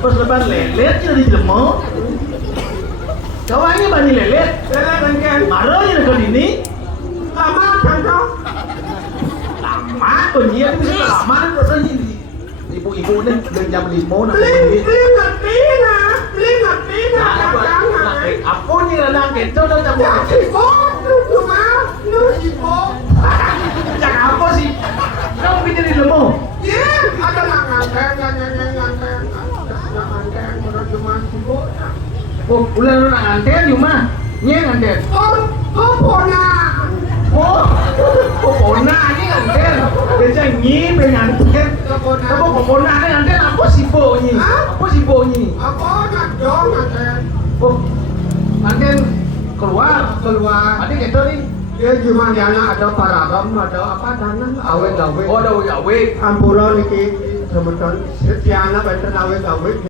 Pas lepas lelet kita di jelemo. Kawannya bani lelet. Lelet kan. Marahnya dekat ini. Lama kan kau. Lama penyiar bisa lama rasanya ibu-ibu nih jam 5 nak. Beli ngerti nah. Apa ni lah kita dah jam Ya sibuk, lu cuma, lu sibuk. Cakap apa sih? Kamu pikir di lemo? Ya, ada nganteng, orang cuma sibuk. Oh, ulah nak nganten cuma nyeng nganten. Oh, pona. Oh, pona ni nganten. Biasa nyi nganten. Kamu pona ni nganten apa sibuk ni? Apa sibuk ni? Apa nganteng. Oh, nganten keluar. Ada kita ni. Ya cuma dana ada paragam, ada apa dana awet. Oh, ada awet. Ampura niki, teman-teman, setiap anak benten awet.